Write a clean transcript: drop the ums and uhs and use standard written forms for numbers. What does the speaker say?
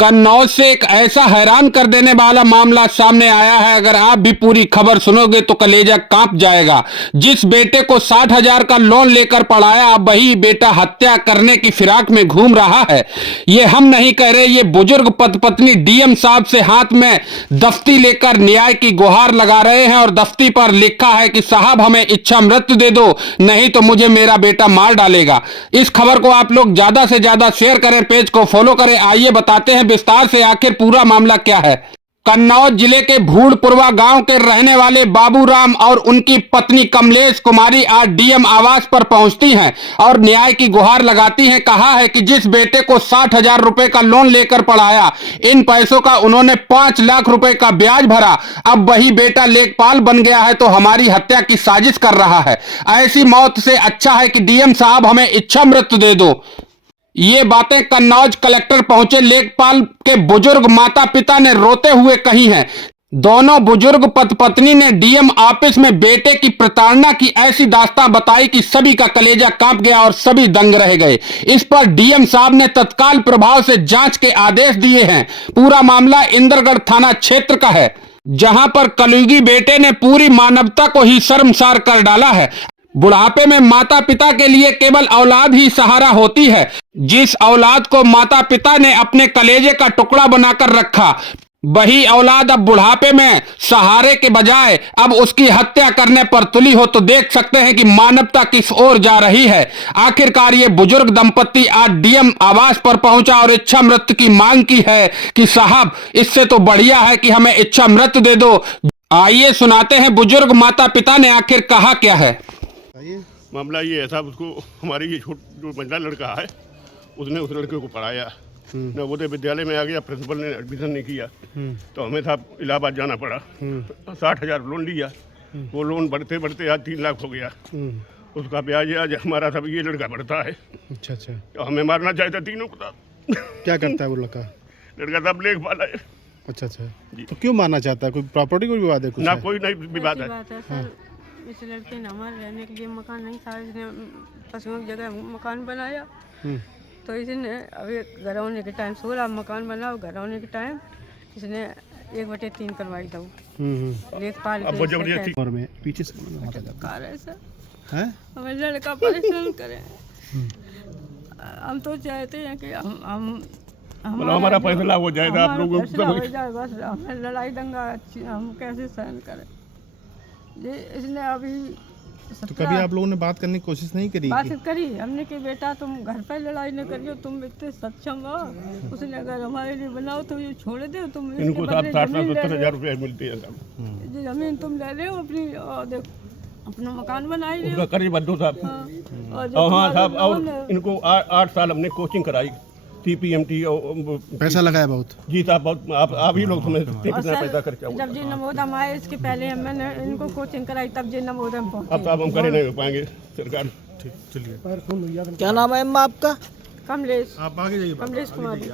कन्नौज से एक ऐसा हैरान कर देने वाला मामला सामने आया है। अगर आप भी पूरी खबर सुनोगे तो कलेजा कांप जाएगा। जिस बेटे को 60,000 का लोन लेकर पढ़ाया, अब वही बेटा हत्या करने की फिराक में घूम रहा है। ये हम नहीं कह रहे, ये बुजुर्ग पत्नी डीएम साहब से हाथ में दफ्ती लेकर न्याय की गुहार लगा रहे हैं और दफ्ती पर लिखा है कि साहब हमें इच्छा मृत्यु दे दो, नहीं तो मुझे मेरा बेटा मार डालेगा। इस खबर को आप लोग ज्यादा से ज्यादा शेयर करें, पेज को फॉलो करें। आइए बताते हैं विस्तार से आखिर पूरा मामला क्या है। कन्नौज जिले के भूड़पुरवा गांव के रहने वाले बाबूराम और उनकी पत्नी कमलेश कुमारी आज डीएम आवास पर पहुंचती हैं और न्याय की गुहार लगाती हैं। कहा है कि जिस बेटे को 60,000 रुपए का लोन लेकर पढ़ाया, इन पैसों का उन्होंने 5 लाख रुपए का ब्याज भरा, अब वही बेटा लेखपाल बन गया है तो हमारी हत्या की साजिश कर रहा है। ऐसी मौत से अच्छा है कि डीएम साहब हमें इच्छा मृत्यु दे दो। ये बातें कन्नौज कलेक्टर पहुंचे लेखपाल के बुजुर्ग माता पिता ने रोते हुए कही हैं। दोनों बुजुर्ग पत्नी ने डीएम ऑफिस में बेटे की प्रताड़ना की ऐसी दास्तां बताई कि सभी का कलेजा कांप गया और सभी दंग रह गए। इस पर डीएम साहब ने तत्काल प्रभाव से जांच के आदेश दिए हैं। पूरा मामला इंद्रगढ़ थाना क्षेत्र का है, जहां पर कलयुगी बेटे ने पूरी मानवता को ही शर्मसार कर डाला है। बुढ़ापे में माता पिता के लिए केवल औलाद ही सहारा होती है। जिस औलाद को माता पिता ने अपने कलेजे का टुकड़ा बनाकर रखा, वही औलाद अब बुढ़ापे में सहारे के बजाय अब उसकी हत्या करने पर तुली हो, तो देख सकते हैं कि मानवता किस ओर जा रही है। आखिरकार ये बुजुर्ग दंपत्ति आज डीएम आवास पर पहुंचा और इच्छा मृत्यु की मांग की है कि साहब इससे तो बढ़िया है कि हमें इच्छा मृत्यु दे दो। आइए सुनाते हैं बुजुर्ग माता पिता ने आखिर कहा क्या है। मामला ये है साहब, उसको हमारी ये जो बंदा लड़का है उसने उस लड़के को पढ़ाया, नवोदय विद्यालय में आ गया, प्रिंसिपल ने एडमिशन नहीं किया तो हमें साहब इलाहाबाद जाना पड़ा। 60,000 लोन लिया, वो लोन बढ़ते बढ़ते आज 3 लाख हो गया। उसका ब्याज आज हमारा सब ये लड़का बढ़ता है। अच्छा अच्छा, तो हमें मारना चाहता तीनों को साहब। क्या करता है वो लड़का? लड़का साहब लेखपाल है। अच्छा अच्छा, तो क्यों मारना चाहता है? कोई प्रॉपर्टी कोई विवाद है? कुछ ना है? कोई नहीं विवाद है। इस लड़के ने हमारे रहने के लिए मकान नहीं था, इसने पशुओं की जगह मकान बनाया। तो इसने अभी घर होने के टाइम 16 मकान बना, घर होने के टाइम इसने 1/3 करवाई दो लेखपाल के और में पीछे से हमें लड़का परेशान करे। हम तो चाहते हैं कि हम हमारा फैसला हो जाएगा, आप लोगों को बस हमें लड़ाई दंगा हम कैसे सहन करें। इसने अभी तो कभी आप लोगों ने बात करने की कोशिश नहीं करी? बात करी हमने कि बेटा तुम घर पर लड़ाई न करियो, तुम इतने सक्षम हो। उसने अगर हमारे लिए बनाओ तो ये छोड़ दो, तुम इनको 60,000 रुपये मिलते हैं। जमीन तुम ले रहे हो अपनी, देखो अपना मकान बनाई उसका करीब बंधु साहब। हाँ साहब, और इनको 8 साल हमने कोचिंग कराई, CPMT पैसा लगाया बहुत। जी साहब, बहुत। आप ही लोग समझ सकते हैं कितना पैसा खर्चा हुआ। जब जी नवोदय आए इसके पहले मैंने इनको कोचिंग कराई, तब जी नवोदय पहुंचे। अब साहब हम करे नहीं हो पाएंगे सरकार। ठीक, चलिए। क्या नाम है अम्मा आपका? कमलेश, आप आगे जाइए, कमलेश कुमारी।